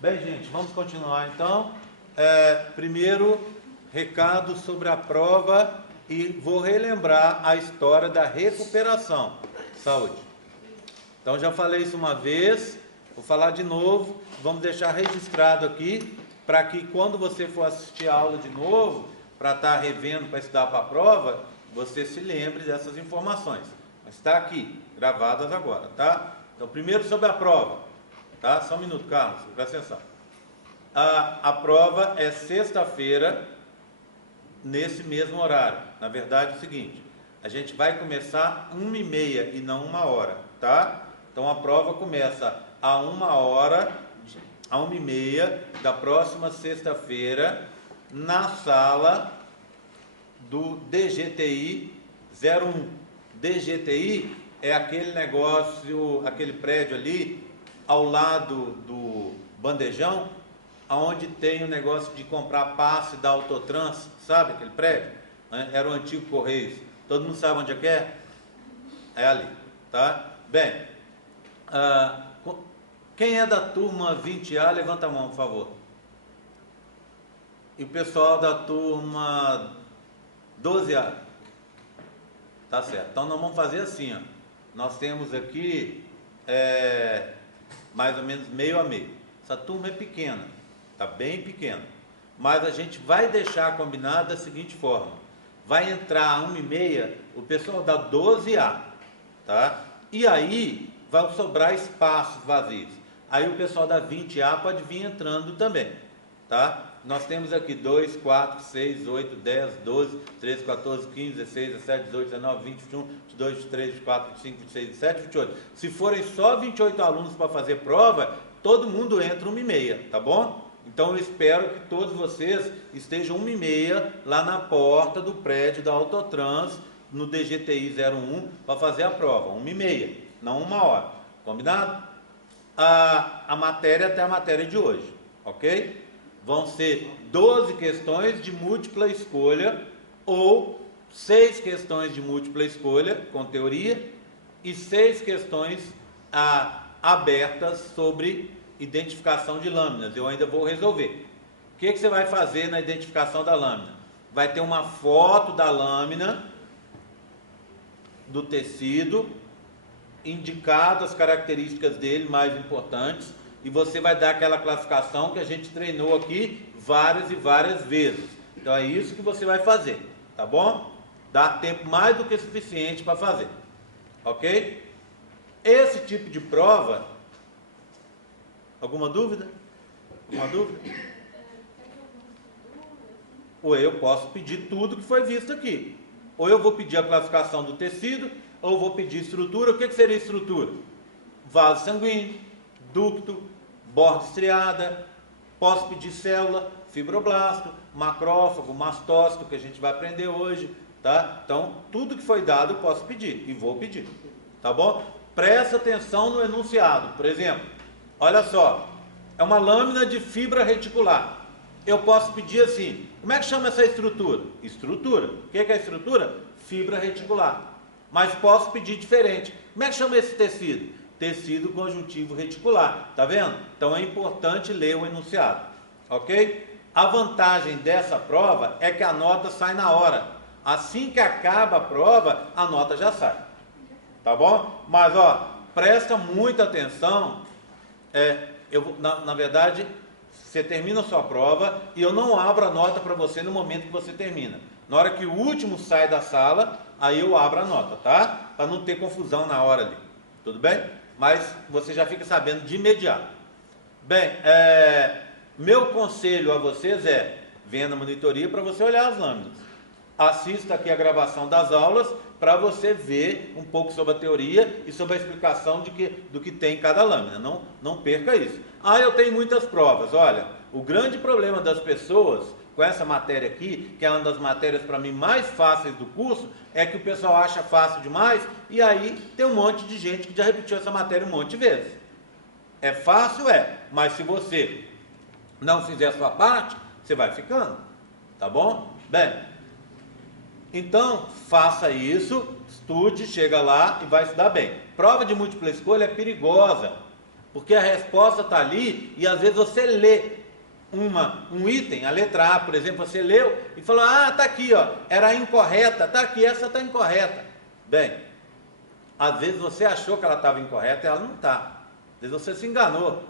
Bem, gente, vamos continuar então. Primeiro, recado sobre a prova e vou relembrar a história da recuperação. Saúde. Então, já falei isso uma vez, vou falar de novo, vamos deixar registrado aqui, para que quando você for assistir a aula de novo, para estar revendo, para estudar para a prova, você se lembre dessas informações. Mas está aqui, gravadas agora, tá? Então, primeiro sobre a prova, tá? Só um minuto, Carlos, presta atenção. A prova é sexta-feira, nesse mesmo horário. Na verdade é o seguinte, a gente vai começar 1h30 e não 1h, tá? Então a prova começa a 1h, a 1h30 da próxima sexta-feira, na sala do DGTI 01. DGTI é aquele negócio, aquele prédio ali, ao lado do bandejão, onde tem o negócio de comprar passe da Autotrans, sabe aquele prédio? Era o antigo Correios. Todo mundo sabe onde é que é? É ali, tá? Bem, quem é da turma 20A, levanta a mão, por favor. E o pessoal da turma 12A? Tá certo. Então nós vamos fazer assim, ó. Nós temos aqui mais ou menos meio a meio. Essa turma é pequena, tá bem pequena. Mas a gente vai deixar combinado da seguinte forma. Vai entrar a 1h30 o pessoal da 12A, tá? E aí vão sobrar espaços vazios. Aí o pessoal da 20A pode vir entrando também, tá? Nós temos aqui 2, 4, 6, 8, 10, 12, 13, 14, 15, 16, 17, 18, 19, 20, 21, 22, 23, 24, 25, 26, 27, 28. Se forem só 28 alunos para fazer prova, todo mundo entra 1h30, tá bom? Então eu espero que todos vocês estejam 1h30 lá na porta do prédio da Autotrans, no DGTI 01, para fazer a prova. 1h30, não 1h. Combinado? A matéria até a matéria de hoje, ok? Vão ser 12 questões de múltipla escolha ou 6 questões de múltipla escolha com teoria e 6 questões abertas sobre identificação de lâminas. Eu ainda vou resolver. O que você vai fazer na identificação da lâmina? Vai ter uma foto da lâmina, do tecido, indicado as características dele mais importantes, e você vai dar aquela classificação que a gente treinou aqui várias e várias vezes. Então é isso que você vai fazer, tá bom? Dá tempo mais do que suficiente para fazer, ok? Esse tipo de prova, alguma dúvida? Alguma dúvida? Ou eu posso pedir tudo que foi visto aqui. Ou eu vou pedir a classificação do tecido, ou eu vou pedir estrutura. O que seria estrutura? Vaso sanguíneo, ducto, borda estriada. Posso pedir célula, fibroblasto, macrófago, mastócito, que a gente vai aprender hoje, tá? Então, tudo que foi dado eu posso pedir, e vou pedir, tá bom? Presta atenção no enunciado. Por exemplo, olha só, é uma lâmina de fibra reticular. Eu posso pedir assim, como é que chama essa estrutura? Estrutura. O que é a estrutura? Fibra reticular. Mas posso pedir diferente. Como é que chama esse tecido? Tecido conjuntivo reticular. Tá vendo? Então é importante ler o enunciado. Ok? A vantagem dessa prova é que a nota sai na hora. Assim que acaba a prova, a nota já sai. Tá bom? Mas, ó, presta muita atenção. Na verdade, você termina a sua prova e eu não abro a nota para você no momento que você termina. Na hora que o último sai da sala, aí eu abro a nota, tá? Para não ter confusão na hora ali. Tudo bem? Mas você já fica sabendo de imediato. Bem, meu conselho a vocês é, venha na monitoria para você olhar as lâminas. Assista aqui a gravação das aulas para você ver um pouco sobre a teoria e sobre a explicação do que tem em cada lâmina. Não perca isso. Eu tenho muitas provas. Olha, o grande problema das pessoas com essa matéria aqui, que é uma das matérias para mim mais fáceis do curso, é que o pessoal acha fácil demais e aí tem um monte de gente que já repetiu essa matéria um monte de vezes. É fácil, mas se você não fizer a sua parte, você vai ficando, tá bom? Bem, então faça isso, estude, chega lá e vai se dar bem. Prova de múltipla escolha é perigosa, Porque a resposta está ali e às vezes você lê um item, a letra A, por exemplo, você leu e falou, ah, está aqui, ó, era incorreta, está aqui, essa está incorreta. Bem, às vezes você achou que ela estava incorreta e ela não está. Às vezes você se enganou.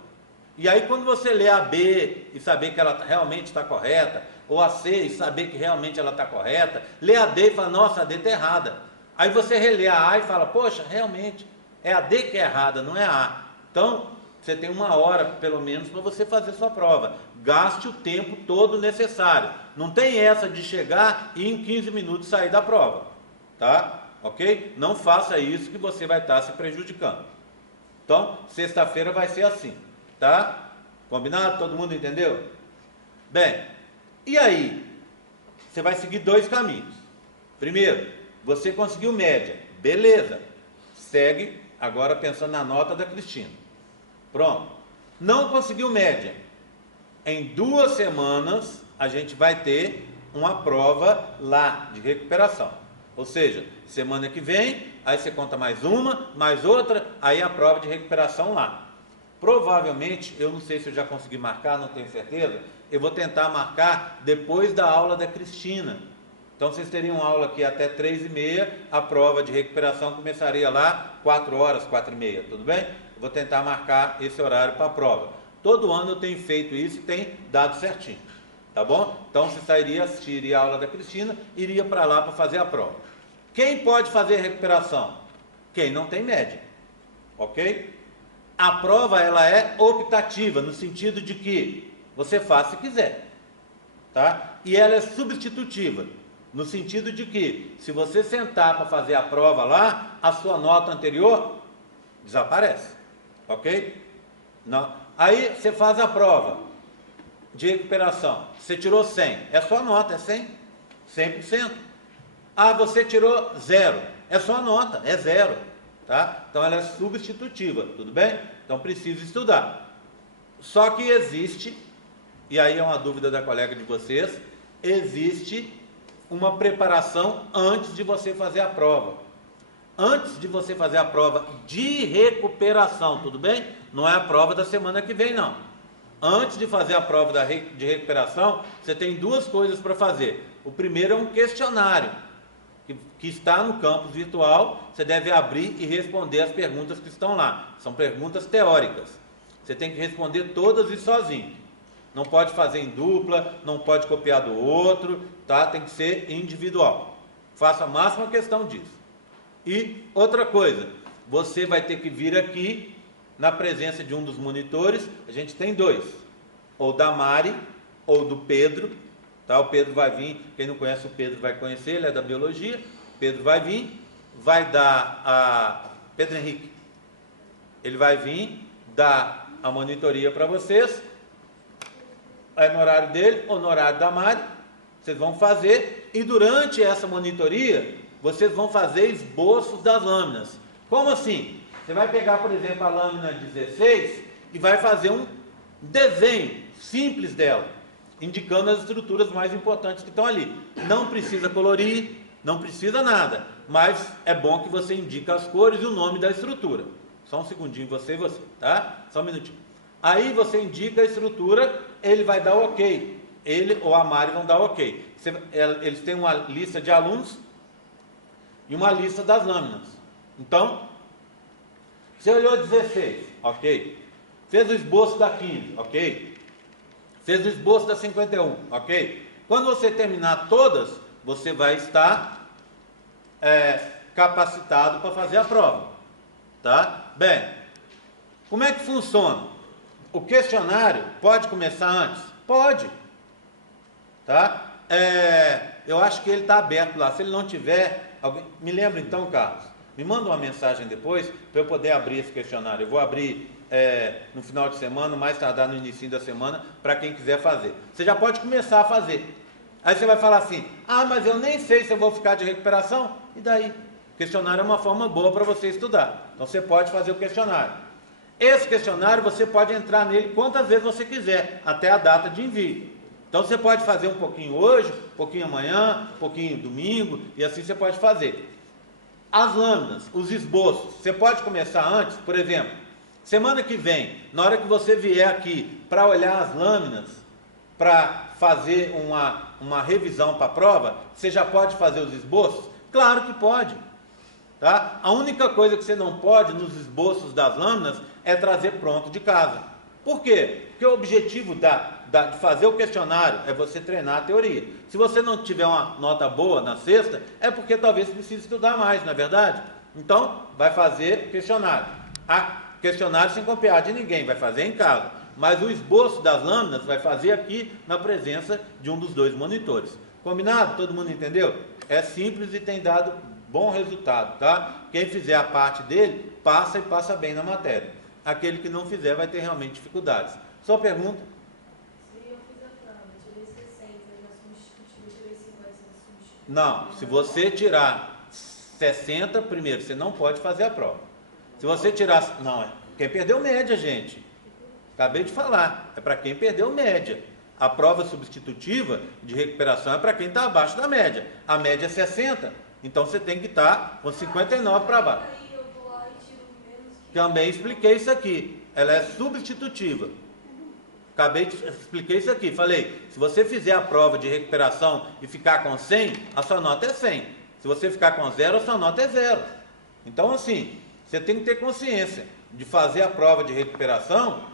E aí quando você lê a B e saber que ela realmente está correta, ou a C e saber que realmente ela está correta, lê a D e fala, nossa, a D está errada. Aí você relê a A e fala, poxa, realmente, é a D que é errada, não é a A. Então, você tem 1 hora, pelo menos, para você fazer sua prova. Gaste o tempo todo necessário. Não tem essa de chegar e em 15 minutos sair da prova. Tá? Ok? Não faça isso que você vai estar se prejudicando. Então, sexta-feira vai ser assim. Tá? Combinado? Todo mundo entendeu? Bem, e aí? Você vai seguir 2 caminhos. Primeiro, você conseguiu média. Beleza. Segue agora pensando na nota da Cristina. Pronto. Não conseguiu média. Em 2 semanas, a gente vai ter uma prova lá de recuperação. Ou seja, semana que vem, aí você conta mais uma, mais outra, aí a prova de recuperação lá. Provavelmente, eu não sei se eu já consegui marcar, não tenho certeza, eu vou tentar marcar depois da aula da Cristina. Então vocês teriam aula aqui até 3h30, a prova de recuperação começaria lá 4 horas, 4h30, tudo bem? Eu vou tentar marcar esse horário para a prova. Todo ano eu tenho feito isso e tem dado certinho, tá bom? Então você sairia, assistiria a aula da Cristina, iria para lá para fazer a prova. Quem pode fazer recuperação? Quem não tem média, ok? A prova ela é optativa, no sentido de que você faz se quiser, tá? E ela é substitutiva, no sentido de que, se você sentar para fazer a prova lá, a sua nota anterior desaparece, ok? Não. Aí você faz a prova de recuperação, você tirou 100, é sua nota, é 100, 100%. Ah, você tirou 0, é sua nota, é 0, tá? Então ela é substitutiva, tudo bem? Então precisa estudar. Só que existe, e aí é uma dúvida da colega de vocês, existe uma preparação antes de você fazer a prova. Antes de você fazer a prova de recuperação, tudo bem? Não é a prova da semana que vem, não. Antes de fazer a prova de recuperação, você tem 2 coisas para fazer. O primeiro é um questionário, que está no campus virtual. Você deve abrir e responder as perguntas que estão lá. São perguntas teóricas. Você tem que responder todas e sozinho. Não pode fazer em dupla, não pode copiar do outro, tá? Tem que ser individual. Faça a máxima questão disso. E outra coisa, você vai ter que vir aqui na presença de um dos monitores. A gente tem 2, ou da Mari ou do Pedro, tá? O Pedro vai vir, quem não conhece o Pedro vai conhecer, ele é da biologia. O Pedro vai vir, vai dar a Pedro Henrique, ele vai vir dar a monitoria para vocês. É no horário dele ou no horário da Mari, vocês vão fazer, e durante essa monitoria, vocês vão fazer esboços das lâminas. Como assim? Você vai pegar, por exemplo, a lâmina 16 e vai fazer um desenho simples dela, indicando as estruturas mais importantes que estão ali. Não precisa colorir, não precisa nada, mas é bom que você indique as cores e o nome da estrutura. Só um segundinho, você e você, tá? Só um minutinho. Aí você indica a estrutura, ele vai dar ok. Ele ou a Mari vão dar ok. Eles têm uma lista de alunos e uma lista das lâminas. Então, você olhou 16, ok. Fez o esboço da 15, ok. Fez o esboço da 51, ok. Quando você terminar todas, você vai estar capacitado para fazer a prova, tá? Bem, como é que funciona? O questionário pode começar antes? Pode, tá? Eu acho que ele está aberto lá. Se ele não tiver, me lembra então, Carlos, me manda uma mensagem depois para eu poder abrir esse questionário. Eu vou abrir no final de semana, mais tardar no início da semana, para quem quiser fazer. Você já pode começar a fazer. Aí você vai falar assim, ah, mas eu nem sei se eu vou ficar de recuperação. E daí? O questionário é uma forma boa para você estudar. Então você pode fazer o questionário. Esse questionário você pode entrar nele quantas vezes você quiser, até a data de envio. Então você pode fazer um pouquinho hoje, um pouquinho amanhã, um pouquinho domingo, e assim você pode fazer. As lâminas, os esboços, você pode começar antes, por exemplo, Semana que vem, na hora que você vier aqui para olhar as lâminas, para fazer uma revisão para a prova, você já pode fazer os esboços? Claro que pode. Tá? A única coisa que você não pode nos esboços das lâminas é trazer pronto de casa. Por quê? Porque o objetivo de fazer o questionário é você treinar a teoria. Se você não tiver uma nota boa na sexta, é porque talvez você precise estudar mais, não é verdade? Então, vai fazer questionário. Questionário sem copiar de ninguém, vai fazer em casa. Mas o esboço das lâminas vai fazer aqui na presença de um dos dois monitores. Combinado? Todo mundo entendeu? É simples e tem dado bom resultado, tá? Quem fizer a parte dele, passa e passa bem na matéria. Aquele que não fizer vai ter realmente dificuldades. Só pergunta? Se eu fiz a prova, tirei 60, já substituí, tirei 50, substituí. Não, se você tirar 60, primeiro, você não pode fazer a prova. Se você tirar... Não, é quem perdeu média, gente. Acabei de falar, é para quem perdeu média. A prova substitutiva de recuperação é para quem está abaixo da média. A média é 60, então você tem que estar com 59 para baixo. Também expliquei isso aqui. Ela é substitutiva. Expliquei isso aqui. Falei, se você fizer a prova de recuperação e ficar com 100, a sua nota é 100. Se você ficar com 0, a sua nota é 0. Então, assim, você tem que ter consciência de fazer a prova de recuperação,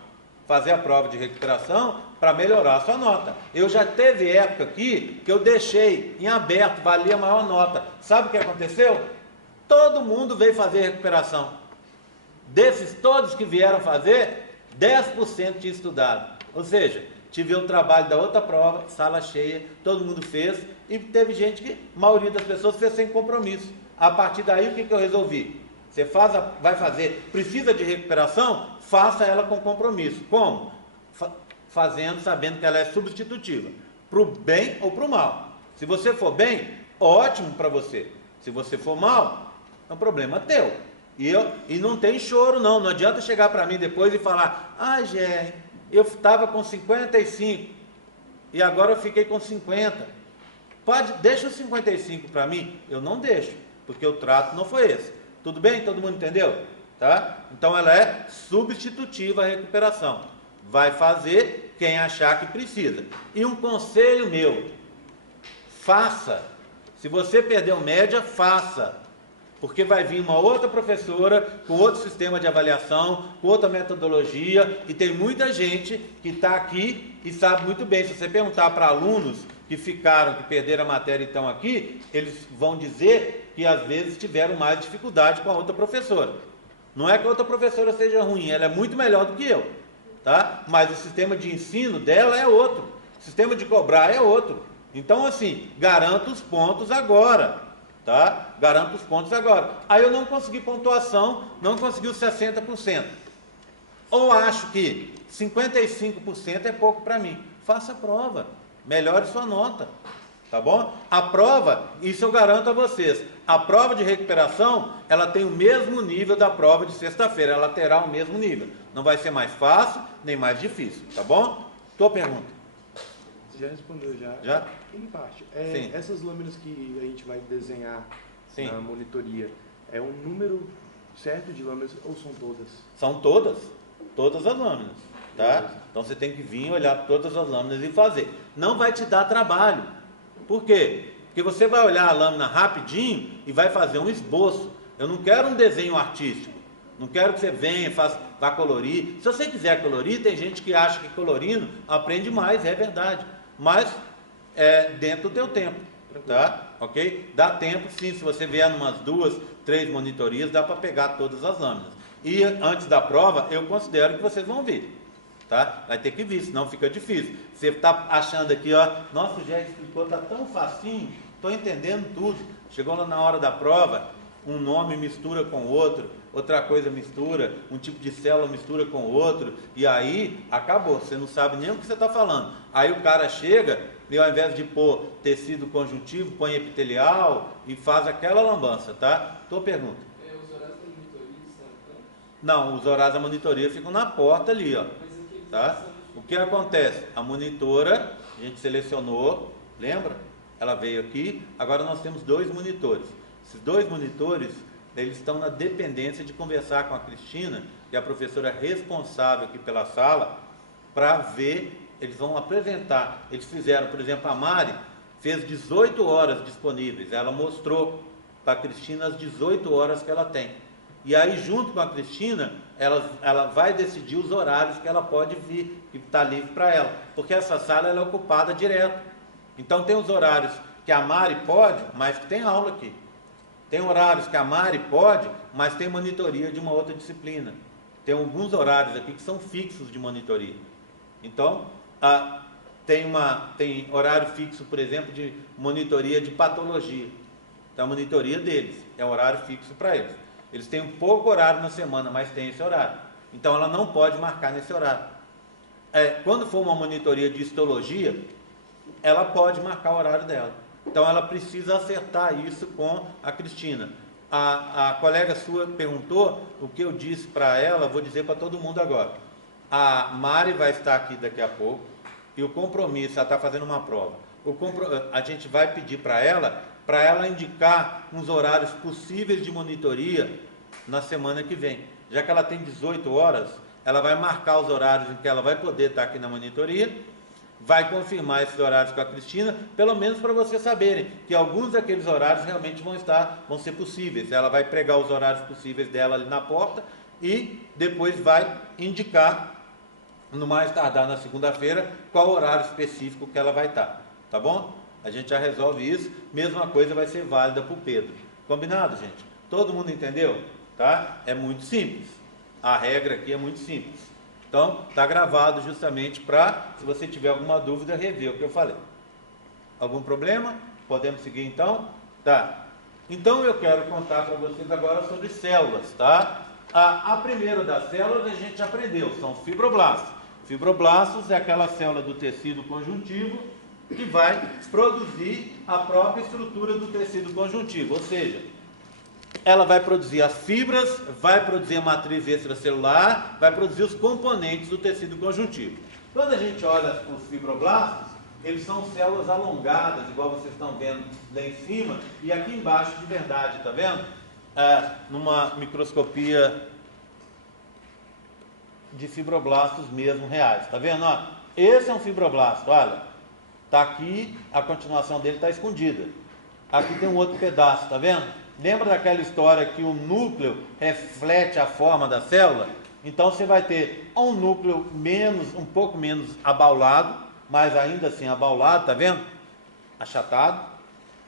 para melhorar a sua nota. Eu já teve época aqui que eu deixei em aberto, valia a maior nota. Sabe o que aconteceu? Todo mundo veio fazer recuperação. Desses todos que vieram fazer, 10% tinha estudado. Ou seja, tive o trabalho da outra prova, sala cheia, todo mundo fez, e teve gente que, a maioria das pessoas fez sem compromisso. A partir daí, o que eu resolvi? Você vai fazer, precisa de recuperação? Faça ela com compromisso. Como? Fazendo, sabendo que ela é substitutiva, para o bem ou para o mal. Se você for bem, ótimo para você. Se você for mal, é um problema teu. E não tem choro não adianta chegar para mim depois e falar, Gé, eu estava com 55 e agora eu fiquei com 50. Deixa os 55 para mim? Eu não deixo, porque o trato não foi esse. Tudo bem? Todo mundo entendeu? Tá? Então ela é substitutiva à recuperação. Vai fazer quem achar que precisa. E um conselho meu, faça. Se você perdeu média, faça. Porque vai vir uma outra professora com outro sistema de avaliação, com outra metodologia, e tem muita gente que está aqui e sabe muito bem. Se você perguntar para alunos que perderam a matéria e estão aqui, eles vão dizer que às vezes tiveram mais dificuldade com a outra professora. Não é que a outra professora seja ruim, ela é muito melhor do que eu, tá? Mas o sistema de ensino dela é outro, o sistema de cobrar é outro. Então, assim, garanto os pontos agora. Tá? Garanto os pontos agora. Aí eu não consegui pontuação, não consegui os 60%. Ou acho que 55% é pouco para mim. Faça a prova, melhore sua nota. Tá bom? A prova, isso eu garanto a vocês, a prova de recuperação, ela tem o mesmo nível da prova de sexta-feira, ela terá o mesmo nível. Não vai ser mais fácil, nem mais difícil. Tá bom? Tua pergunta. Você já respondeu, já? Já? Em parte. Sim. Essas lâminas que a gente vai desenhar Sim. na monitoria, é um número certo de lâminas ou são todas? São todas as lâminas, tá? Então você tem que vir olhar todas as lâminas e fazer. Não vai te dar trabalho. Por quê? Porque você vai olhar a lâmina rapidinho e vai fazer um esboço. Eu não quero um desenho artístico. Não quero que você venha, vá colorir. Se você quiser colorir, tem gente que acha que colorindo aprende mais, é verdade. Mas é dentro do teu tempo, tá? Ok? Dá tempo sim, se você vier umas 2, 3 monitorias, dá para pegar todas as lâminas. E antes da prova, eu considero que vocês vão vir, tá? Vai ter que vir, senão fica difícil. Você está achando aqui, nossa, já explicou, está tão facinho, estou entendendo tudo. Chegou lá na hora da prova, um nome mistura com outro, outra coisa mistura, um tipo de célula mistura com outro, e aí acabou, você não sabe nem o que você está falando. Aí o cara chega e ao invés de pôr tecido conjuntivo, põe epitelial e faz aquela lambança, tá? Tua pergunta. Os horários da monitoria são tantos? Não, os horários da monitoria ficam na porta ali, ó. Tá? O que acontece? A monitora, a gente selecionou, lembra? Ela veio aqui, agora nós temos 2 monitores. Esses 2 monitores eles estão na dependência de conversar com a Cristina, que é a professora responsável aqui pela sala, para ver, eles vão apresentar. Eles fizeram, por exemplo, a Mari fez 18 horas disponíveis, ela mostrou para a Cristina as 18 horas que ela tem. E aí, junto com a Cristina, ela vai decidir os horários que ela pode vir, que está livre para ela, porque essa sala ela é ocupada direto. Então tem os horários que a Mari pode, mas que tem aula aqui. Tem horários que a Mari pode, mas tem monitoria de uma outra disciplina. Tem alguns horários aqui que são fixos de monitoria. Então, tem horário fixo, por exemplo, de monitoria de patologia. Então, a monitoria deles é um horário fixo para eles. Eles têm um pouco horário na semana, mas tem esse horário. Então, ela não pode marcar nesse horário. Quando for uma monitoria de histologia, ela pode marcar o horário dela. Então, ela precisa acertar isso com a Cristina. A colega sua perguntou, o que eu disse para ela, vou dizer para todo mundo agora. A Mari vai estar aqui daqui a pouco, e o compromisso, ela está fazendo uma prova. A gente vai pedir para ela indicar uns horários possíveis de monitoria na semana que vem. Já que ela tem 18 horas, ela vai marcar os horários em que ela vai poder estar aqui na monitoria, vai confirmar esses horários com a Cristina, pelo menos para vocês saberem que alguns daqueles horários realmente vão ser possíveis. Ela vai pregar os horários possíveis dela ali na porta e depois vai indicar, no mais tardar na segunda-feira, qual horário específico que ela vai estar. Tá bom? A gente já resolve isso. Mesma coisa vai ser válida para o Pedro. Combinado, gente? Todo mundo entendeu? Tá? É muito simples. A regra aqui é muito simples. Então, está gravado justamente para, se você tiver alguma dúvida, rever o que eu falei. Algum problema? Podemos seguir então? Tá. Então, eu quero contar para vocês agora sobre células, tá? A primeira das células a gente aprendeu, são fibroblastos. Fibroblastos é aquela célula do tecido conjuntivo que vai produzir a própria estrutura do tecido conjuntivo, ou seja, ela vai produzir as fibras, vai produzir a matriz extracelular, vai produzir os componentes do tecido conjuntivo. Quando a gente olha os fibroblastos, eles são células alongadas, igual vocês estão vendo lá em cima, e aqui embaixo de verdade, tá vendo? Numa microscopia de fibroblastos mesmo reais, tá vendo? Ó, esse é um fibroblasto, olha, tá aqui, a continuação dele está escondida. Aqui tem um outro pedaço, tá vendo? Lembra daquela história que o núcleo reflete a forma da célula? Então você vai ter um núcleo um pouco menos abaulado, mas ainda assim abaulado, tá vendo? Achatado.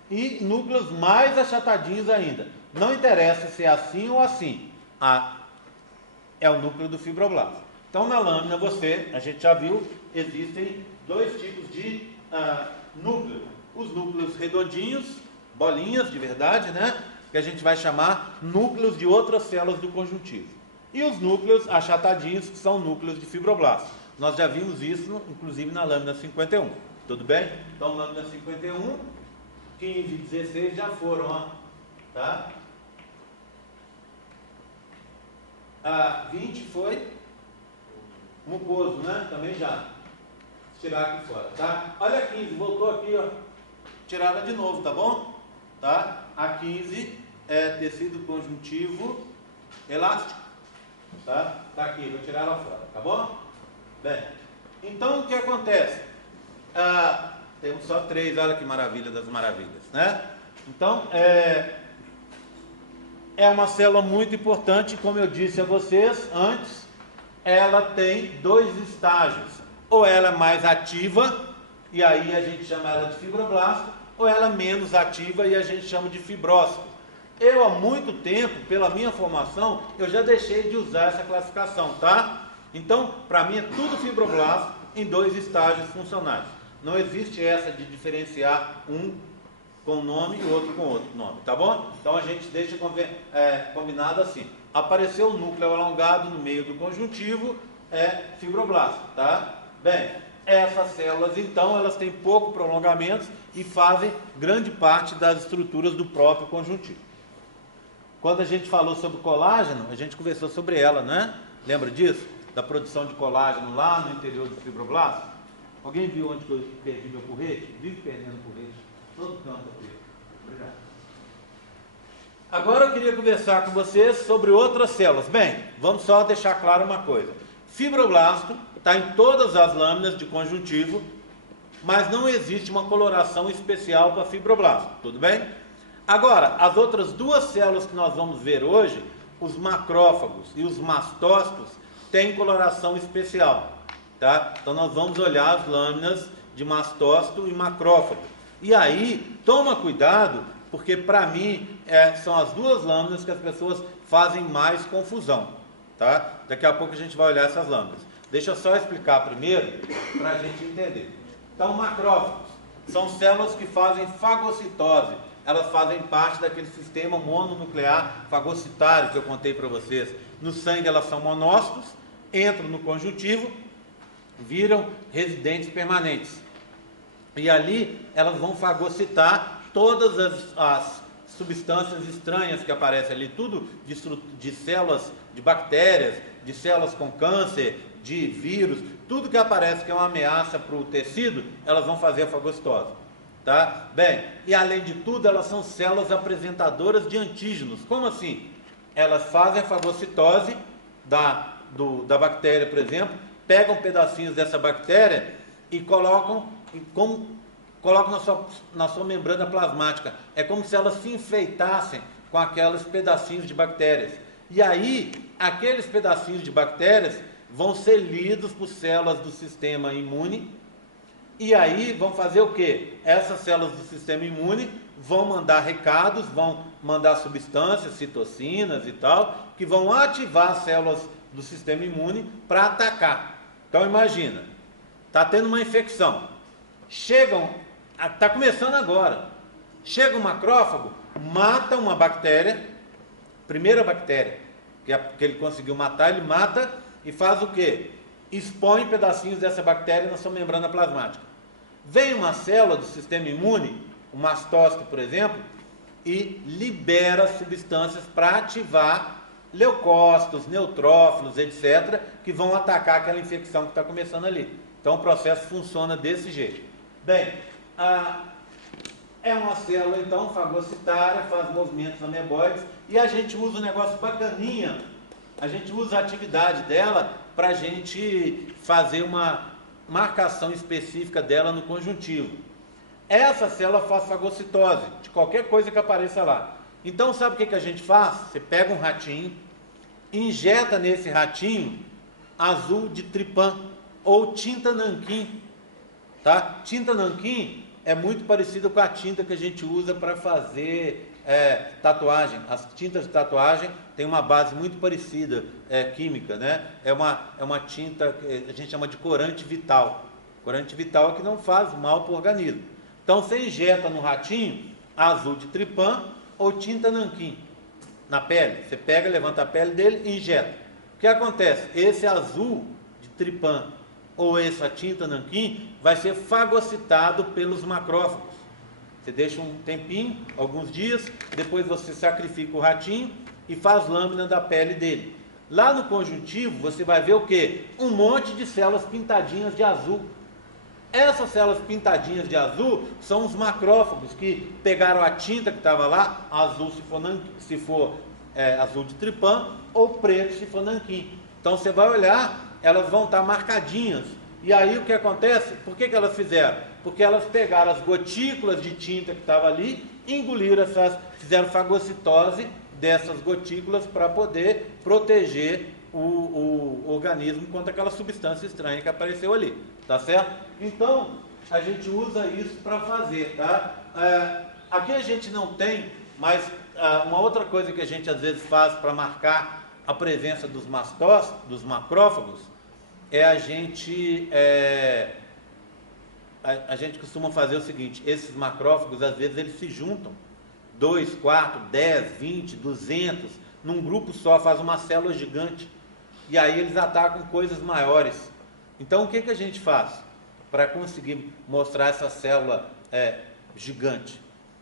E núcleos mais achatadinhos ainda. Não interessa se é assim ou assim. É o núcleo do fibroblasto. Então na lâmina a gente já viu, existem dois tipos de núcleo. Os núcleos redondinhos, bolinhas de verdade, né? Que a gente vai chamar núcleos de outras células do conjuntivo. E os núcleos achatadinhos, que são núcleos de fibroblasto. Nós já vimos isso, inclusive, na lâmina 51. Tudo bem? Então, lâmina 51, 15 e 16 já foram, ó. Tá? 20 foi mucoso, né? Também já. Tirar aqui fora, tá? Olha a 15, voltou aqui, ó. Tirar ela de novo, tá bom? Tá? A 15 é tecido conjuntivo elástico. Tá? Tá aqui, vou tirar ela fora, tá bom? Bem, então o que acontece? Temos só 3, olha que maravilha das maravilhas, né? Então, é uma célula muito importante, como eu disse a vocês antes, ela tem 2 estágios. Ou ela é mais ativa, e aí a gente chama ela de fibroblasto, ou ela é menos ativa e a gente chama de fibrócito. Eu, há muito tempo, pela minha formação, eu já deixei de usar essa classificação, tá? Então, para mim é tudo fibroblasto em 2 estágios funcionais. Não existe essa de diferenciar um com um nome e outro com outro nome, tá bom? Então a gente deixa combinado assim. Apareceu o núcleo alongado no meio do conjuntivo, é fibroblasto, tá? Bem, essas células, então, elas têm pouco prolongamento e fazem grande parte das estruturas do próprio conjuntivo. Quando a gente falou sobre colágeno, a gente conversou sobre ela, né? Lembra disso? Da produção de colágeno lá no interior do fibroblasto? Alguém viu onde que eu perdi meu porrete? Vive perdendo porrete. Todo canto aqui. Obrigado. Agora eu queria conversar com vocês sobre outras células. Bem, vamos só deixar claro uma coisa. Fibroblasto está em todas as lâminas de conjuntivo, mas não existe uma coloração especial para fibroblasto, tudo bem? Agora, as outras duas células que nós vamos ver hoje, os macrófagos e os mastócitos, têm coloração especial, tá? Então nós vamos olhar as lâminas de mastócito e macrófago. E aí, toma cuidado, porque para mim são as duas lâminas que as pessoas fazem mais confusão, tá? Daqui a pouco a gente vai olhar essas lâminas. Deixa eu só explicar primeiro para a gente entender. Então, macrófagos são células que fazem fagocitose. Elas fazem parte daquele sistema mononuclear fagocitário que eu contei para vocês. No sangue elas são monócitos, entram no conjuntivo, viram residentes permanentes. E ali elas vão fagocitar todas as substâncias estranhas que aparecem ali, tudo de células, de bactérias, de células com câncer, de vírus, tudo que aparece que é uma ameaça para o tecido, elas vão fazer a fagocitose, tá? Bem, e além de tudo, elas são células apresentadoras de antígenos. Como assim? Elas fazem a fagocitose da bactéria, por exemplo, pegam pedacinhos dessa bactéria e colocam na sua membrana plasmática. É como se elas se enfeitassem com aqueles pedacinhos de bactérias. E aí, aqueles pedacinhos de bactérias vão ser lidos por células do sistema imune. E aí vão fazer o quê? Essas células do sistema imune vão mandar recados, vão mandar substâncias, citocinas e tal, que vão ativar as células do sistema imune para atacar. Então imagina, está tendo uma infecção. Está começando agora. Chega um macrófago, mata uma bactéria, primeira bactéria que ele conseguiu matar, ele mata e faz o quê? Expõe pedacinhos dessa bactéria na sua membrana plasmática. Vem uma célula do sistema imune, o mastócito, por exemplo, e libera substâncias para ativar leucócitos, neutrófilos, etc., que vão atacar aquela infecção que está começando ali. Então o processo funciona desse jeito. Bem, é uma célula então fagocitária, faz movimentos ameboides, e a gente usa um negócio bacaninha, a gente usa a atividade dela para a gente fazer uma marcação específica dela no conjuntivo. Essa célula faz fagocitose de qualquer coisa que apareça lá. Então sabe o que a gente faz? Você pega um ratinho, injeta nesse ratinho azul de tripã ou tinta nanquim, tá? Tinta nanquim é muito parecida com a tinta que a gente usa para fazer tatuagem. As tintas de tatuagem têm uma base muito parecida, química, né? É uma tinta que a gente chama de corante vital. Corante vital é que não faz mal para o organismo. Então você injeta no ratinho azul de tripã ou tinta nanquim na pele. Você pega, levanta a pele dele e injeta. O que acontece? Esse azul de tripã ou essa tinta nanquim vai ser fagocitado pelos macrófagos. Você deixa um tempinho, alguns dias, depois você sacrifica o ratinho e faz lâmina da pele dele. Lá no conjuntivo você vai ver o quê? Um monte de células pintadinhas de azul. Essas células pintadinhas de azul são os macrófagos que pegaram a tinta que estava lá, azul se for azul de tripã, ou preto se for nanquim. Então você vai olhar, elas vão estar marcadinhas. E aí o que acontece? Por que elas fizeram? Porque elas pegaram as gotículas de tinta que estava ali, engoliram fizeram fagocitose dessas gotículas para poder proteger o organismo contra aquela substância estranha que apareceu ali, tá certo? Então, a gente usa isso para fazer, tá? Aqui a gente não tem, mas uma outra coisa que a gente às vezes faz para marcar a presença dos mastócitos, dos macrófagos, a gente costuma fazer o seguinte: esses macrófagos, às vezes, eles se juntam, 2, 4, 10, 20, 200, num grupo só, faz uma célula gigante, e aí eles atacam coisas maiores. Então, o que a gente faz para conseguir mostrar essa célula gigante?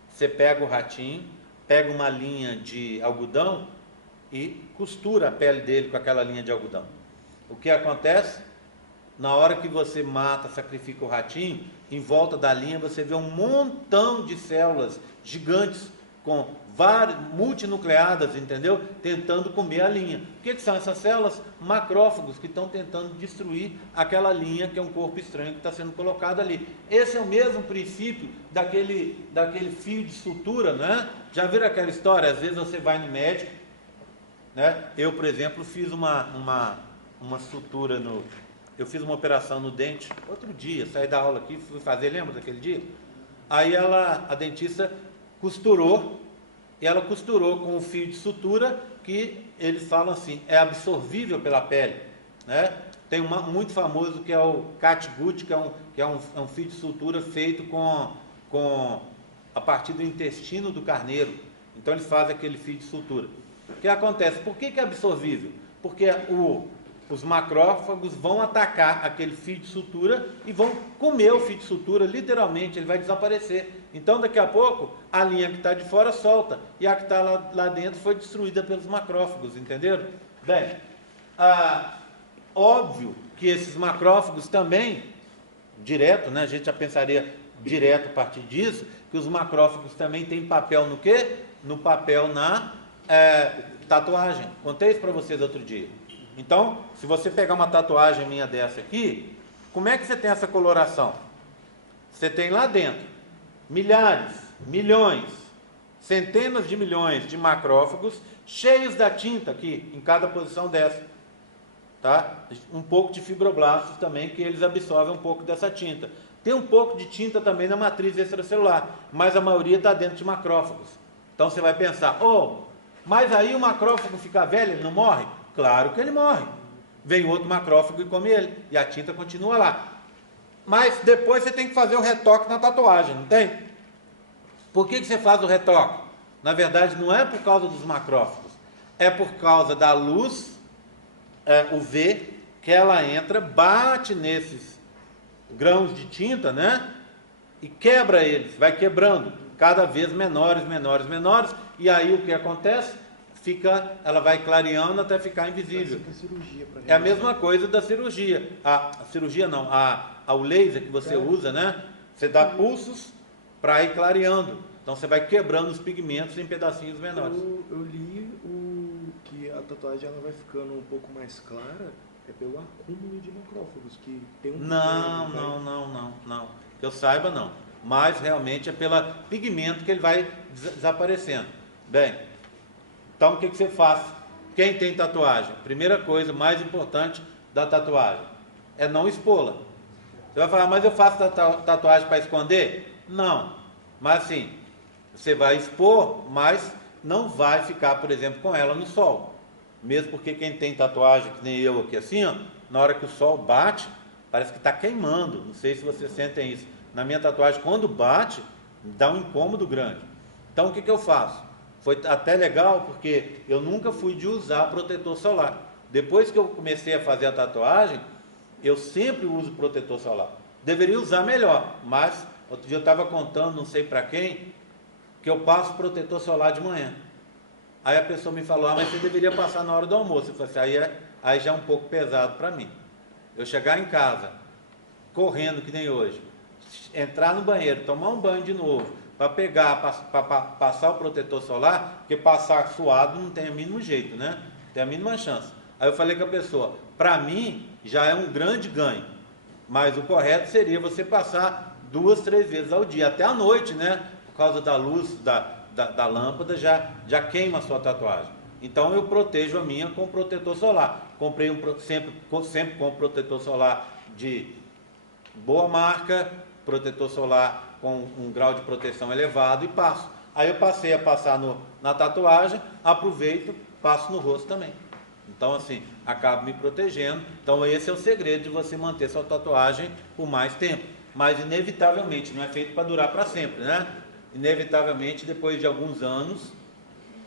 Você pega o ratinho, pega uma linha de algodão e costura a pele dele com aquela linha de algodão. O que acontece? Na hora que você mata, sacrifica o ratinho, em volta da linha você vê um montão de células gigantes com várias, multinucleadas, entendeu? Tentando comer a linha. O que são essas células? Macrófagos, que estão tentando destruir aquela linha, que é um corpo estranho que está sendo colocado ali. Esse é o mesmo princípio daquele fio de sutura, né? Já viram aquela história? Às vezes você vai no médico, né? Eu, por exemplo, fiz uma sutura eu fiz uma operação no dente outro dia, saí da aula aqui, fui fazer, lembra daquele dia? Aí a dentista costurou, e ela costurou com um fio de sutura que eles falam assim, é absorvível pela pele, né? Tem muito famoso que é o catgut, que é um fio de sutura feito a partir do intestino do carneiro. Então eles fazem aquele fio de sutura. O que acontece? Por que é absorvível? Porque os macrófagos vão atacar aquele fio de sutura e vão comer o fio de sutura, literalmente, ele vai desaparecer. Então, daqui a pouco, a linha que está de fora solta, e a que está lá dentro foi destruída pelos macrófagos, entenderam? Bem, óbvio que esses macrófagos também, direto, né, a gente já pensaria direto a partir disso, que os macrófagos também têm papel no quê? No papel na tatuagem. Contei isso para vocês outro dia. Então, se você pegar uma tatuagem minha dessa aqui, como é que você tem essa coloração? Você tem lá dentro milhares, milhões, centenas de milhões de macrófagos cheios da tinta aqui, em cada posição dessa. Tá? Um pouco de fibroblastos também, que eles absorvem um pouco dessa tinta. Tem um pouco de tinta também na matriz extracelular, mas a maioria está dentro de macrófagos. Então você vai pensar, mas aí o macrófago fica velho, ele não morre? Claro que ele morre. Vem outro macrófago e come ele, e a tinta continua lá. Mas depois você tem que fazer o retoque na tatuagem, não tem? Por que você faz o retoque? Na verdade, não é por causa dos macrófagos, é por causa da luz UV, que ela entra, bate nesses grãos de tinta, né? E quebra eles, vai quebrando, cada vez menores, menores, menores, e aí o que acontece? Ela vai clareando até ficar invisível. É a mesma coisa da cirurgia. A cirurgia não, o laser que você usa, né? Você dá pulsos para ir clareando. Então você vai quebrando os pigmentos em pedacinhos menores. Eu li que a tatuagem ela vai ficando um pouco mais clara pelo acúmulo de macrófagos que tem um. Não. Que eu saiba, não. Mas realmente é pelo pigmento que ele vai desaparecendo. Bem, então o que você faz? Quem tem tatuagem? Primeira coisa mais importante da tatuagem é não expô-la. Você vai falar, mas eu faço tatuagem para esconder? Não. Mas assim, você vai expor, mas não vai ficar, por exemplo, com ela no sol. Mesmo porque quem tem tatuagem, que nem eu aqui assim, na hora que o sol bate, parece que está queimando. Não sei se vocês sentem isso. Na minha tatuagem, quando bate, dá um incômodo grande. Então o que eu faço? Foi até legal porque eu nunca fui de usar protetor solar. Depois que eu comecei a fazer a tatuagem, eu sempre uso protetor solar. Deveria usar melhor, mas outro dia eu estava contando, não sei para quem, que eu passo protetor solar de manhã. Aí a pessoa me falou, mas você deveria passar na hora do almoço. Eu falei assim, aí já é um pouco pesado para mim. Eu chegar em casa, correndo que nem hoje, entrar no banheiro, tomar um banho de novo, para pegar, para passar o protetor solar, porque passar suado não tem o mínimo jeito, né? Não tem a mínima chance. Aí eu falei com a pessoa, para mim já é um grande ganho, mas o correto seria você passar 2, 3 vezes ao dia, até à noite, né? Por causa da luz da lâmpada já queima a sua tatuagem. Então eu protejo a minha com protetor solar. Comprei sempre com protetor solar de boa marca, protetor solar com um grau de proteção elevado e passo. Aí eu passei a passar na tatuagem, aproveito, passo no rosto também. Então assim, acabo me protegendo. Então esse é o segredo de você manter sua tatuagem por mais tempo. Mas inevitavelmente, não é feito para durar para sempre, né? Inevitavelmente, depois de alguns anos,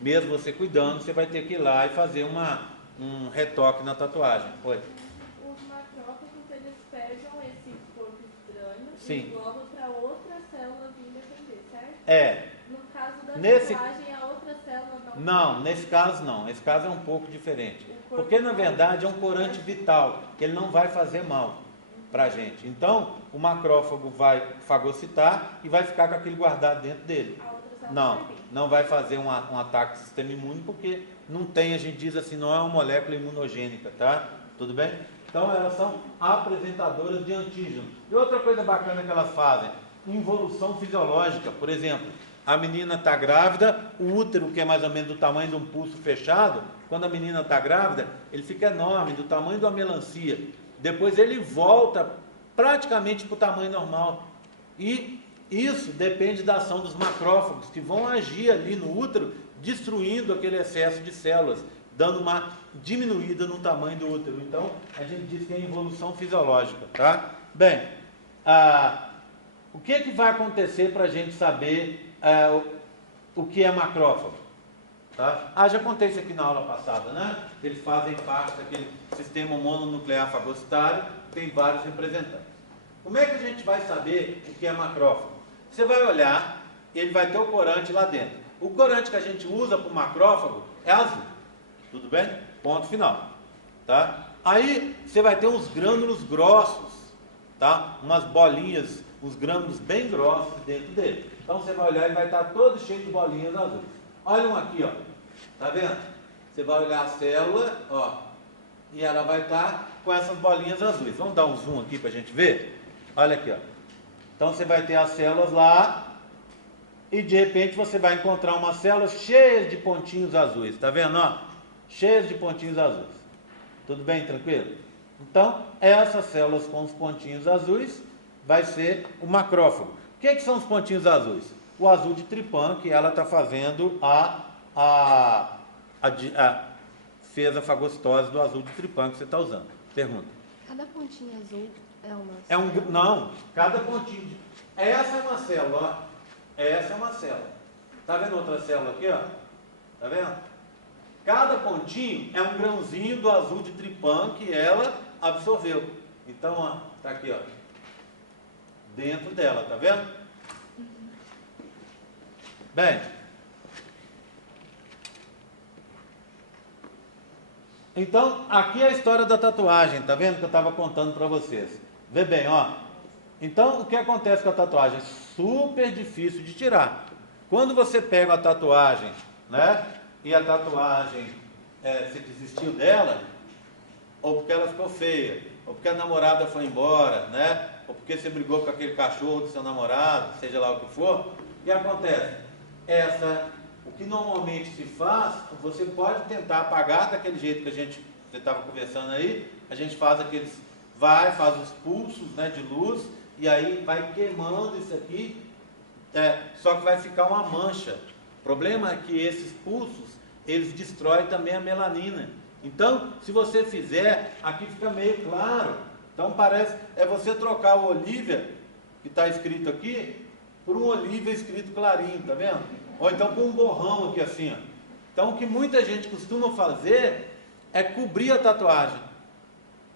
mesmo você cuidando, você vai ter que ir lá e fazer um retoque na tatuagem. Oi? Os macrófagos, eles pegam esse corpo estranho Sim. e englobam para outra célula vir defender, certo? É. No caso da Nesse- tatuagem, a outra célula não. Não, nesse caso não. Esse caso é um pouco diferente. Porque na verdade é um corante vital, que ele não vai fazer mal para a gente. Então, o macrófago vai fagocitar e vai ficar com aquilo guardado dentro dele. A outra célula Não, não vai fazer um ataque ao sistema imune, porque não tem, a gente diz assim, não é uma molécula imunogênica, tá? Tudo bem? Então elas são apresentadoras de antígeno. E outra coisa bacana que elas fazem, involução fisiológica. Por exemplo, a menina está grávida, o útero, que é mais ou menos do tamanho de um pulso fechado, quando a menina está grávida, ele fica enorme, do tamanho de uma melancia. Depois ele volta praticamente para o tamanho normal. E isso depende da ação dos macrófagos, que vão agir ali no útero, destruindo aquele excesso de células, dando uma diminuída no tamanho do útero. Então, a gente diz que é involução fisiológica, tá? Bem, o que vai acontecer para a gente saber o que é macrófago? Tá? Já contei isso aqui na aula passada, né? Eles fazem parte daquele sistema mononuclear fagocitário, tem vários representantes. Como é que a gente vai saber o que é macrófago? Você vai olhar, ele vai ter o corante lá dentro. O corante que a gente usa para o macrófago é azul. Tudo bem? Ponto final. Tá? Aí você vai ter uns grânulos grossos, tá? Umas bolinhas, uns grânulos bem grossos dentro dele. Então você vai olhar e vai estar todo cheio de bolinhas azuis. Olha um aqui, ó. Tá vendo? Você vai olhar a célula, ó, e ela vai estar com essas bolinhas azuis. Vamos dar um zoom aqui para a gente ver? Olha aqui, ó. Então você vai ter as células lá e de repente você vai encontrar umas células cheias de pontinhos azuis. Tá vendo, ó? Cheias de pontinhos azuis. Tudo bem, tranquilo? Então, essas células com os pontinhos azuis vai ser o macrófago. O que são os pontinhos azuis? O azul de Trypan, que ela está fazendo fez a fagocitose do azul de Trypan que você está usando. Pergunta. Cada pontinho azul é uma Não, cada pontinho. Essa é uma célula, ó. Essa é uma célula. Tá vendo outra célula aqui, ó? Tá vendo? Cada pontinho é um grãozinho do azul de Trypan que ela absorveu. Então, ó, tá aqui, ó. Dentro dela, tá vendo? Bem, então aqui é a história da tatuagem, tá vendo que eu estava contando para vocês. Vê bem, ó. Então o que acontece com a tatuagem? Super difícil de tirar. Quando você pega a tatuagem, né? E a tatuagem, você desistiu dela, ou porque ela ficou feia, ou porque a namorada foi embora, né? Ou porque você brigou com aquele cachorro do seu namorado, seja lá o que for, o que acontece? O que normalmente se faz, você pode tentar apagar daquele jeito que você estava conversando aí, a gente faz faz os pulsos, né, de luz, e aí vai queimando isso aqui, só que vai ficar uma mancha. O problema é que esses pulsos, eles destroem também a melanina. Então, se você fizer, aqui fica meio claro. Então parece, você trocar o Olivia, que está escrito aqui, por um Olivia escrito clarinho, tá vendo? Ou então por um borrão aqui assim, ó. Então o que muita gente costuma fazer é cobrir a tatuagem,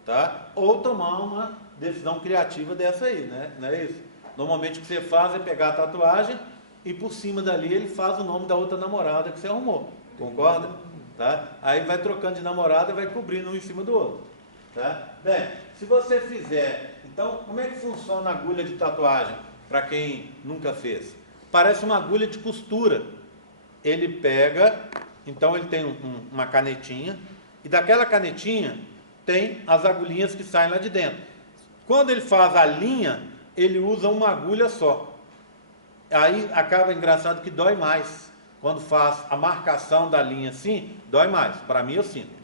tá? Ou tomar uma decisão criativa dessa aí, né? Não é isso? Normalmente o que você faz é pegar a tatuagem e por cima dali ele faz o nome da outra namorada que você arrumou, concorda? Tá? Aí vai trocando de namorada e vai cobrindo um em cima do outro, tá? Bem, se você fizer, então como é que funciona a agulha de tatuagem para quem nunca fez? Parece uma agulha de costura. Ele pega, então ele tem uma canetinha, e daquela canetinha tem as agulhinhas que saem lá de dentro. Quando ele faz a linha, ele usa uma agulha só. Aí acaba engraçado que dói mais. Quando faz a marcação da linha assim, dói mais. Para mim eu sinto.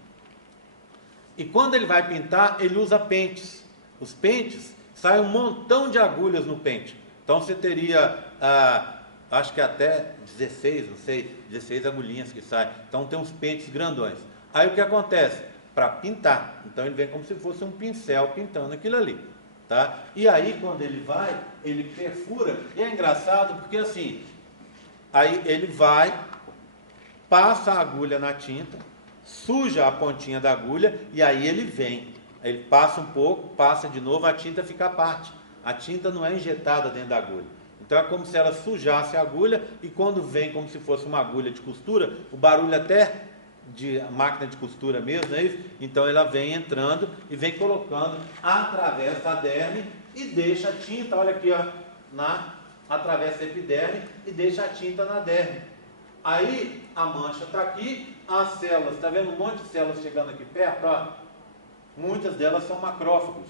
E quando ele vai pintar, ele usa pentes. Os pentes, sai um montão de agulhas no pente. Então você teria, acho que até 16, não sei, 16 agulhinhas que saem. Então tem uns pentes grandões. Aí o que acontece? Para pintar. Então ele vem como se fosse um pincel pintando aquilo ali. Tá? E aí quando ele vai, ele perfura. E é engraçado porque assim, aí ele vai, passa a agulha na tinta, suja a pontinha da agulha e aí ele vem. Ele passa um pouco, passa de novo, a tinta fica à parte. A tinta não é injetada dentro da agulha. Então é como se ela sujasse a agulha e quando vem como se fosse uma agulha de costura, o barulho até de máquina de costura mesmo, não é isso? Então ela vem entrando e vem colocando através da derme e deixa a tinta, olha aqui, ó, na atravessa a epiderme e deixa a tinta na derme. Aí a mancha está aqui, as células, está vendo um monte de células chegando aqui perto? Ó? Muitas delas são macrófagos.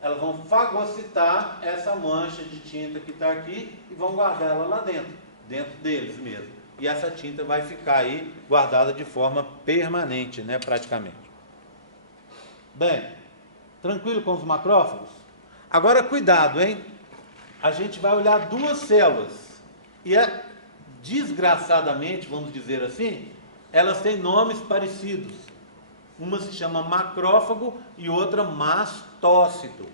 Elas vão fagocitar essa mancha de tinta que está aqui e vão guardar ela lá dentro deles mesmo. E essa tinta vai ficar aí guardada de forma permanente, né, praticamente. Bem, tranquilo com os macrófagos? Agora cuidado, hein? A gente vai olhar duas células e desgraçadamente, vamos dizer assim, elas têm nomes parecidos. Uma se chama macrófago e outra mastócito.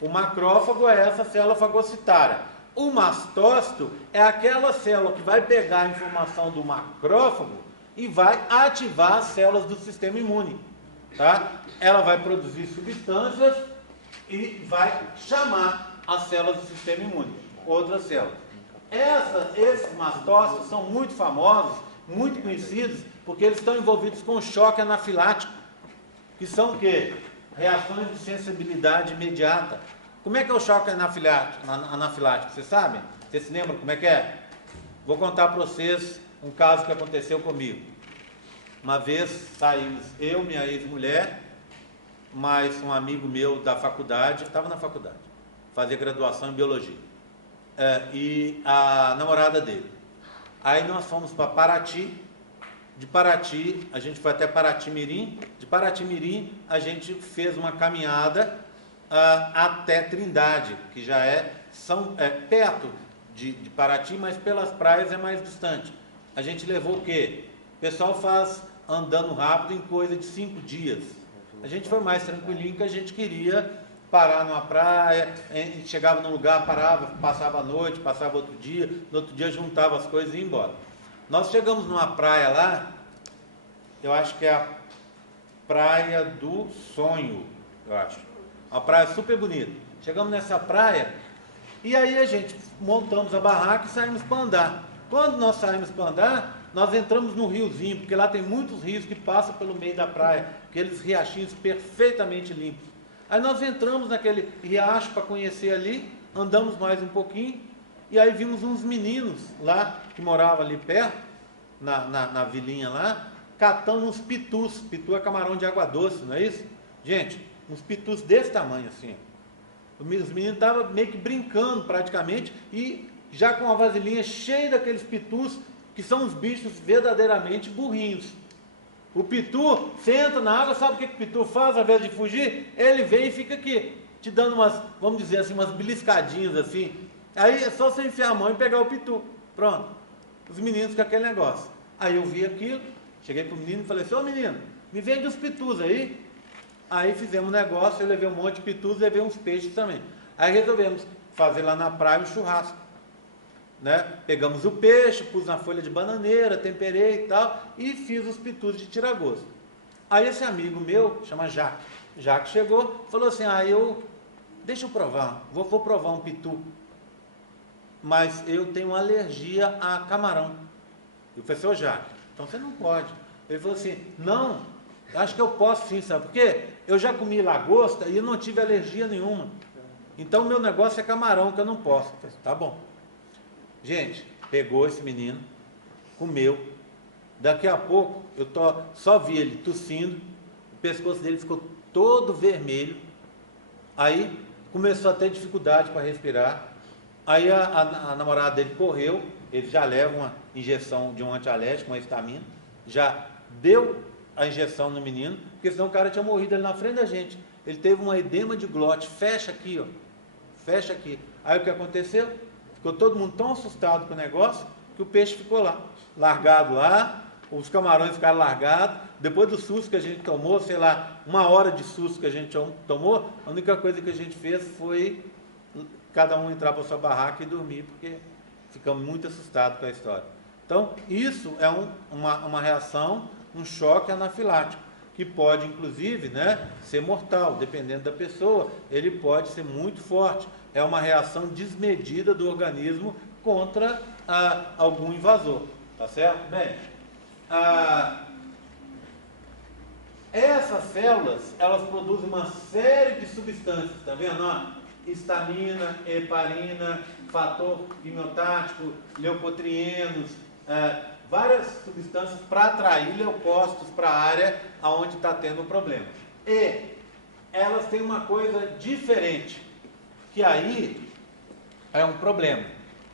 O macrófago é essa célula fagocitária. O mastócito é aquela célula que vai pegar a informação do macrófago e vai ativar as células do sistema imune. Tá? Ela vai produzir substâncias e vai chamar as células do sistema imune, outras células. Esses mastócitos são muito famosos, muito conhecidos, porque eles estão envolvidos com choque anafilático, que são o quê? Reações de sensibilidade imediata. Como é que é o choque anafilático? Vocês sabem? Vocês se lembram como é que é? Vou contar para vocês um caso que aconteceu comigo. Uma vez saímos, eu, minha ex-mulher, mais um amigo meu da faculdade, estava na faculdade, fazia graduação em biologia, e a namorada dele. Aí nós fomos para Paraty. De Paraty, a gente foi até Paraty-Mirim. De Paraty-Mirim, a gente fez uma caminhada até Trindade, que já é perto de Paraty, mas pelas praias é mais distante. A gente levou o quê? O pessoal faz andando rápido em coisa de 5 dias. A gente foi mais tranquilinho, que a gente queria parar numa praia, a gente chegava num lugar, parava, passava a noite, passava outro dia, no outro dia juntava as coisas e ia embora. Nós chegamos numa praia lá, eu acho que é a Praia do Sonho, eu acho. Uma praia super bonita. Chegamos nessa praia e aí a gente montamos a barraca e saímos para andar. Quando nós saímos para andar, nós entramos no riozinho, porque lá tem muitos rios que passam pelo meio da praia, aqueles riachinhos perfeitamente limpos. Aí nós entramos naquele riacho para conhecer ali, andamos mais um pouquinho, e aí vimos uns meninos lá, que moravam ali perto, na vilinha lá, catando uns pitus. Pitu é camarão de água doce, não é isso? Gente, uns pitus desse tamanho assim. Os meninos estavam meio que brincando praticamente, e já com a vasilhinha cheia daqueles pitus, que são uns bichos verdadeiramente burrinhos. O pitu, você entra na água, sabe o que o pitu faz ao invés de fugir? Ele vem e fica aqui, te dando umas, vamos dizer assim, umas beliscadinhas assim. Aí é só você enfiar a mão e pegar o pitu. Pronto. Os meninos com aquele negócio. Aí eu vi aquilo, cheguei pro menino e falei assim: ô menino, me vende uns pitus aí. Aí fizemos um negócio, eu levei um monte de pitus e levei uns peixes também. Aí resolvemos fazer lá na praia um churrasco. Né? Pegamos o peixe, pus na folha de bananeira, temperei e tal, e fiz os pitus de tiragosto. Aí esse amigo meu, chama Jaque, Jaque chegou, falou assim: deixa eu provar, vou provar um pitu, mas eu tenho alergia a camarão. Eu falei assim: ô Jaque, então você não pode. Ele falou assim: não, acho que eu posso sim, sabe por quê? Eu já comi lagosta e eu não tive alergia nenhuma, então o meu negócio é camarão, que eu não posso. Eu falei assim: tá bom. Gente, pegou esse menino, comeu. Daqui a pouco, eu só vi ele tossindo, o pescoço dele ficou todo vermelho. Aí começou a ter dificuldade para respirar. Aí a namorada dele correu, ele já leva uma injeção de um antialérgico, uma histamina, já deu a injeção no menino, porque senão o cara tinha morrido ali na frente da gente. Ele teve uma edema de glote, fecha aqui, ó, fecha aqui. Aí o que aconteceu? Ficou todo mundo tão assustado com o negócio, que o peixe ficou lá, largado lá, os camarões ficaram largados. Depois do susto que a gente tomou, sei lá, 1 hora de susto que a gente tomou, a única coisa que a gente fez foi cada um entrar para sua barraca e dormir, porque ficamos muito assustados com a história. Então, isso é uma reação, um choque anafilático, que pode, inclusive, né, ser mortal, dependendo da pessoa, ele pode ser muito forte. É uma reação desmedida do organismo contra algum invasor, tá certo? Bem, essas células, elas produzem uma série de substâncias, tá vendo? histamina, heparina, fator quimiotático, leucotrienos, várias substâncias para atrair leucócitos para a área onde está tendo o problema. E elas têm uma coisa diferente, que aí é um problema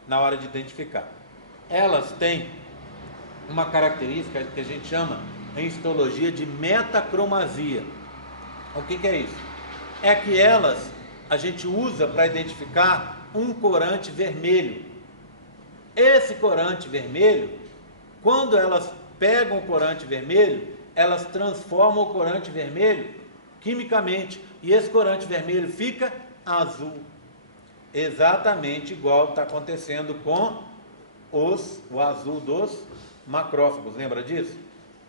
na hora de identificar. Elas têm uma característica que a gente chama em histologia de metacromasia. O que é isso? É que elas a gente usa para identificar um corante vermelho. Esse corante vermelho, quando elas pegam o corante vermelho, elas transformam o corante vermelho quimicamente, e esse corante vermelho fica azul. Exatamente igual está acontecendo com o azul dos macrófagos, lembra disso?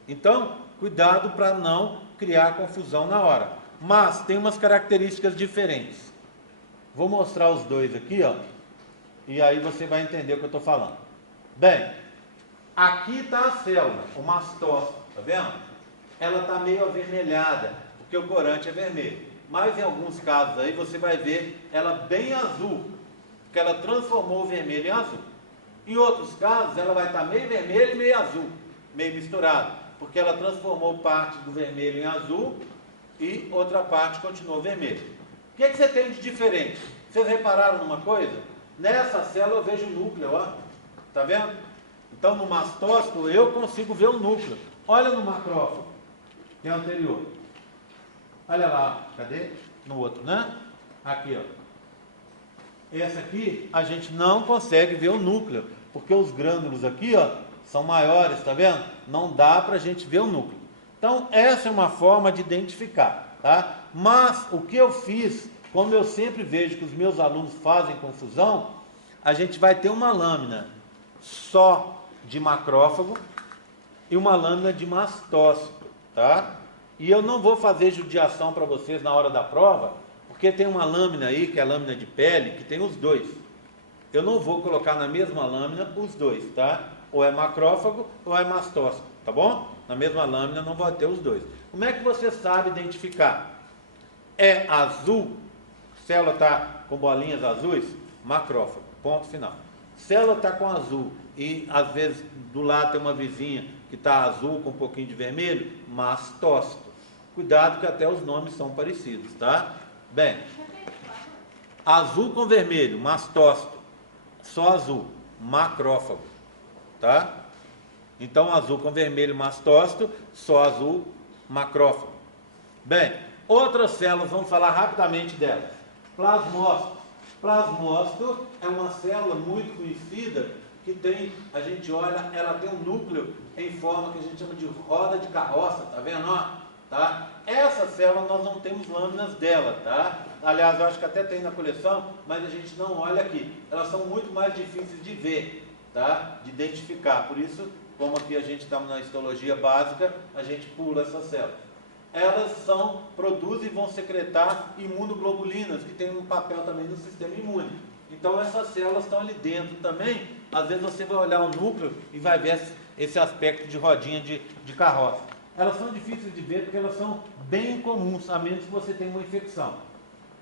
Então, cuidado para não criar confusão na hora. Mas tem umas características diferentes. Vou mostrar os dois aqui, ó, e aí você vai entender o que eu estou falando. Bem, aqui está a célula, o mastócito, tá vendo? Ela está meio avermelhada, porque o corante é vermelho. Mas em alguns casos aí você vai ver ela bem azul, porque ela transformou o vermelho em azul. Em outros casos ela vai estar meio vermelho e meio azul, meio misturado, porque ela transformou parte do vermelho em azul e outra parte continuou vermelho. O que você tem de diferente? Vocês repararam numa coisa? Nessa célula eu vejo o núcleo, ó. Tá vendo? Então no mastócito eu consigo ver o núcleo. Olha no macrófago, que é anterior. Olha lá, cadê? No outro, né? Aqui, ó. Essa aqui a gente não consegue ver o núcleo, porque os grânulos aqui, ó, são maiores, tá vendo? Não dá pra gente ver o núcleo. Então essa é uma forma de identificar, tá? Mas o que eu fiz, como eu sempre vejo que os meus alunos fazem confusão, a gente vai ter uma lâmina só de macrófago e uma lâmina de mastócito, tá? E eu não vou fazer judiação para vocês na hora da prova, porque tem uma lâmina aí, que é a lâmina de pele, que tem os dois. Eu não vou colocar na mesma lâmina os dois, tá? Ou é macrófago ou é mastócito, tá bom? Na mesma lâmina não vai ter os dois. Como é que você sabe identificar? É azul, célula está com bolinhas azuis, macrófago, ponto final. Célula está com azul e às vezes do lado tem uma vizinha que está azul com um pouquinho de vermelho, mastócito. Cuidado que até os nomes são parecidos, tá? Bem, azul com vermelho, mastócito, só azul, macrófago, tá? Então azul com vermelho, mastócito, só azul, macrófago. Bem, outras células, vamos falar rapidamente delas. Plasmócito. Plasmócito é uma célula muito conhecida que tem, a gente olha, ela tem um núcleo em forma que a gente chama de roda de carroça, tá vendo? Ó, tá? Essa célula nós não temos lâminas dela, tá? Aliás, eu acho que até tem na coleção, mas a gente não olha aqui. Elas são muito mais difíceis de ver, tá? De identificar. Por isso, como aqui a gente está na histologia básica, a gente pula essas células. Elas produzem e vão secretar imunoglobulinas, que tem um papel também no sistema imune. Então essas células estão ali dentro também. Às vezes você vai olhar o núcleo e vai ver esse aspecto de rodinha de carroça. Elas são difíceis de ver porque elas são bem comuns, a menos que você tenha uma infecção.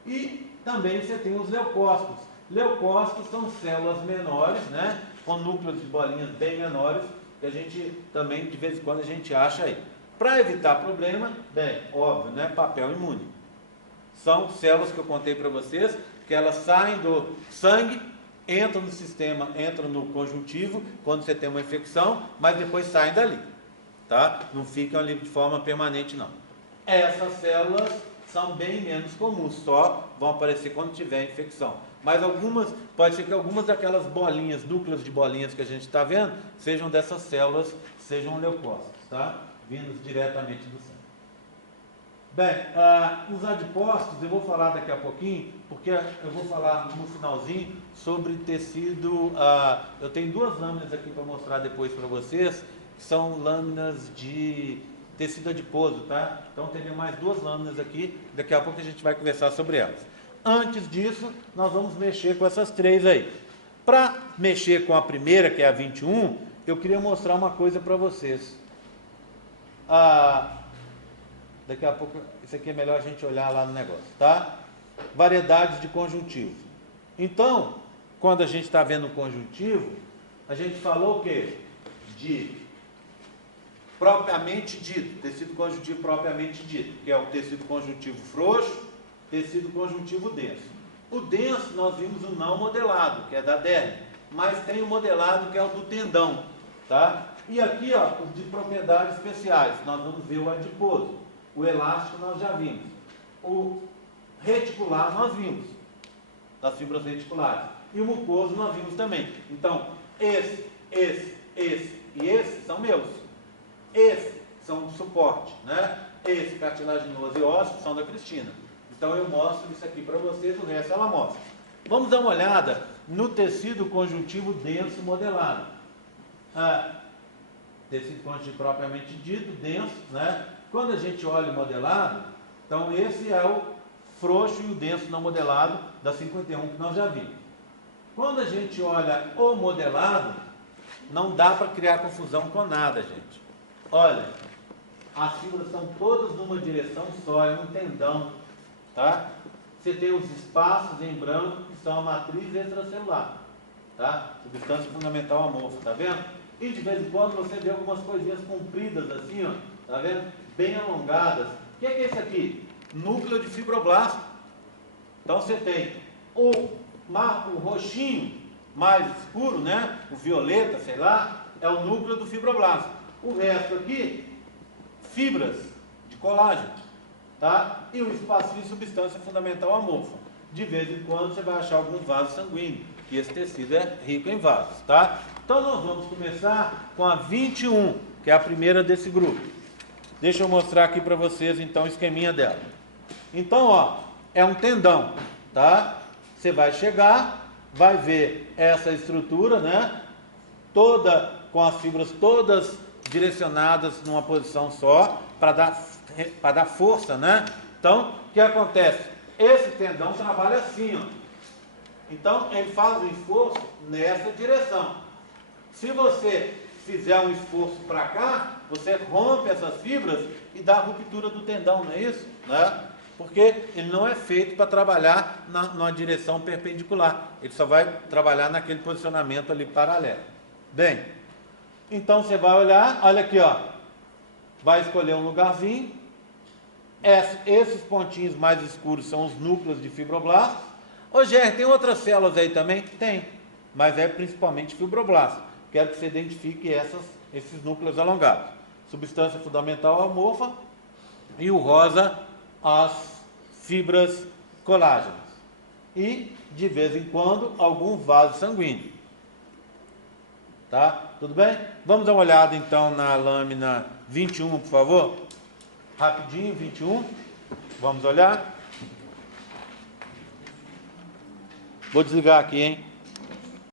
E também você tem os leucócitos. Leucócitos são células menores, né, com núcleos de bolinhas bem menores, que a gente também, de vez em quando, a gente acha aí. Para evitar problema, bem, óbvio, né, papel imune. São células que eu contei para vocês, que elas saem do sangue, entram no sistema, entram no conjuntivo, quando você tem uma infecção, mas depois saem dali, tá? Não ficam ali de forma permanente, não. Essas células são bem menos comuns, só vão aparecer quando tiver infecção. Mas pode ser que algumas daquelas bolinhas, núcleos de bolinhas que a gente está vendo, sejam dessas células, sejam leucócitos, tá? Vindos diretamente do sangue. Bem, os adipócitos eu vou falar daqui a pouquinho, porque eu vou falar no finalzinho sobre tecido. Eu tenho duas lâminas aqui para mostrar depois para vocês, que são lâminas de tecido adiposo, tá? Então teria mais duas lâminas aqui, daqui a pouco a gente vai conversar sobre elas. Antes disso, nós vamos mexer com essas três aí. Para mexer com a primeira, que é a 21, eu queria mostrar uma coisa para vocês. Daqui a pouco, isso aqui é melhor a gente olhar lá no negócio, tá? variedades de conjuntivo. Então, quando a gente está vendo o conjuntivo, a gente falou o quê? De propriamente dito, tecido conjuntivo propriamente dito, que é o tecido conjuntivo frouxo, tecido conjuntivo denso. O denso, nós vimos o não modelado, que é da derme, mas tem o modelado, que é o do tendão, tá? E aqui, ó, os de propriedades especiais, nós vamos ver o adiposo. O elástico nós já vimos. O reticular nós vimos, das fibras reticulares. E o mucoso nós vimos também. Então, esse e esse são meus. Esses são de suporte, né? Esse cartilaginoso e ósseo são da Cristina. Então eu mostro isso aqui para vocês, o resto ela mostra. Vamos dar uma olhada no tecido conjuntivo denso modelado. Tecido conjuntivo propriamente dito, denso, né? Quando a gente olha o modelado, então esse é o frouxo e o denso não modelado da 51 que nós já vimos. Quando a gente olha o modelado, não dá para criar confusão com nada, gente. Olha, as fibras são todas numa direção só, é um tendão, tá? Você tem os espaços em branco que são a matriz extracelular, tá? Substância fundamental amorfa, tá vendo? E de vez em quando você vê algumas coisinhas compridas assim, ó, tá vendo? Bem alongadas. O que é isso aqui? Núcleo de fibroblasto. Então você tem o roxinho mais escuro, né? O violeta, sei lá, é o núcleo do fibroblasto. O resto aqui, fibras de colágeno, tá? E o espacinho de substância fundamental amorfa. De vez em quando você vai achar algum vaso sanguíneo, que esse tecido é rico em vasos, tá? Então nós vamos começar com a 21, que é a primeira desse grupo. Deixa eu mostrar aqui para vocês então o esqueminha dela. Então, ó, é um tendão, tá? Você vai chegar, vai ver essa estrutura, né? Toda com as fibras todas direcionadas numa posição só, para dar força, né? Então, o que acontece? Esse tendão trabalha assim, ó. Então, ele faz um esforço nessa direção. Se você fizer um esforço para cá, você rompe essas fibras e dá a ruptura do tendão, não é isso? Né? Porque ele não é feito para trabalhar numa direção perpendicular. Ele só vai trabalhar naquele posicionamento ali paralelo. Bem, então você vai olhar, olha aqui, ó. Vai escolher um lugarzinho. Esses pontinhos mais escuros são os núcleos de fibroblastos. Ô, Ger, tem outras células aí também? Tem, mas é principalmente fibroblasto. Quero que você identifique esses núcleos alongados. Substância fundamental amorfa e o rosa, as fibras colágenas. E, de vez em quando, algum vaso sanguíneo. Tá? Tudo bem? Vamos dar uma olhada então na lâmina 21, por favor. Rapidinho, 21. Vamos olhar. Vou desligar aqui, hein?